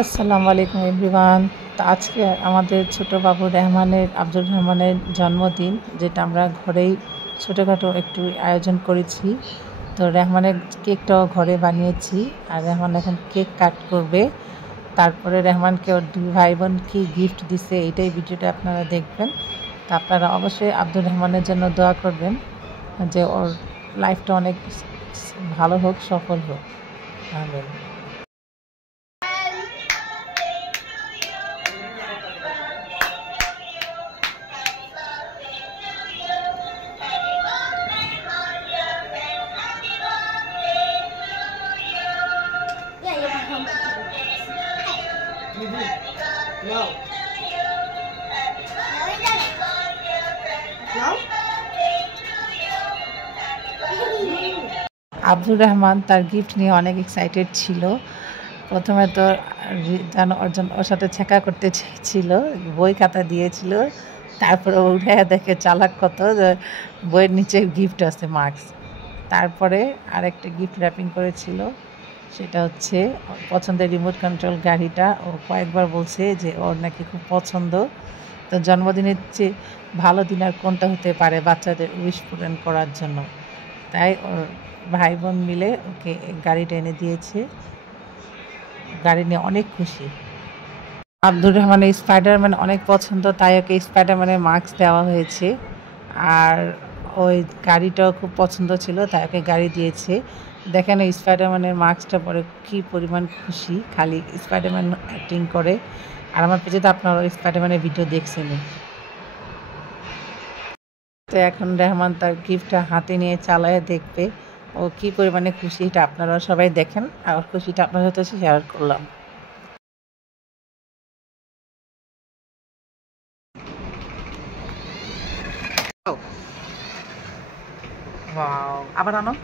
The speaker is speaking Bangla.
আসসালামু আলাইকুম এভরিওয়ান। তো আজকে আমাদের ছোট বাবু আব্দুর রহমানের জন্মদিন, যেটা আমরা ঘরেই ছোটোখাটো একটু আয়োজন করেছি। তো রেহমানের কেকটাও ঘরে বানিয়েছি, আর রেহমান এখন কেক কাট করবে। তারপরে রেহমানকে ওর দুই ভাই বোন কী গিফট দিছে, এইটাই ভিডিওটা আপনারা দেখবেন। তো আপনারা অবশ্যই আব্দুর রহমানের জন্য দোয়া করবেন যে ওর লাইফটা অনেক ভালো হোক, সফল হোক। আমিন। No. No? আব্দুর রহমান তার গিফট নিয়ে অনেক এক্সাইটেড ছিল। প্রথমে তো ওর সাথে ছেঁকা করতে চেয়েছিল, বই খাতা দিয়েছিল। তারপরে উঠে দেখে চালাক কত, যে বইয়ের নিচে গিফট আছে, মার্কস। তারপরে আরেকটা গিফট র্যাপিং করেছিল, সেটা হচ্ছে ওর পছন্দের রিমোট কন্ট্রোল গাড়িটা। ও কয়েকবার বলছে যে ওর নাকি খুব পছন্দ। তো জন্মদিনের চেয়ে ভালো দিন আর কোনটা হতে পারে বাচ্চাদের উইশ পূরণ করার জন্য। তাই ওর ভাই বোন মিলে ওকে গাড়িটা এনে দিয়েছে। গাড়ি নিয়ে অনেক খুশি। আব্দুর রহমানের স্পাইডারম্যান অনেক পছন্দ, তাই ওকে স্পাইডারম্যানের মাস্ক দেওয়া হয়েছে। আর ওই গাড়িটাও খুব পছন্দ ছিল, তাই ওকে গাড়ি দিয়েছে। দেখেন ওই স্পাইডারম্যানের মাস্কটা পরে কী পরিমাণ খুশি, খালি স্পাইডারম্যান অ্যাক্টিং করে। আর আমার পেছনে তো আপনারা স্পাইডারম্যানের ভিডিও দেখছেনই। তো এখন রেহমান তার গিফটটা হাতে নিয়ে চালায় দেখবে ও কী পরিমাণে খুশি। এটা আপনারা সবাই দেখেন, আর খুশিটা আপনার সাথে শেয়ার করলাম। Oh. ওয়াও, আবার আনো।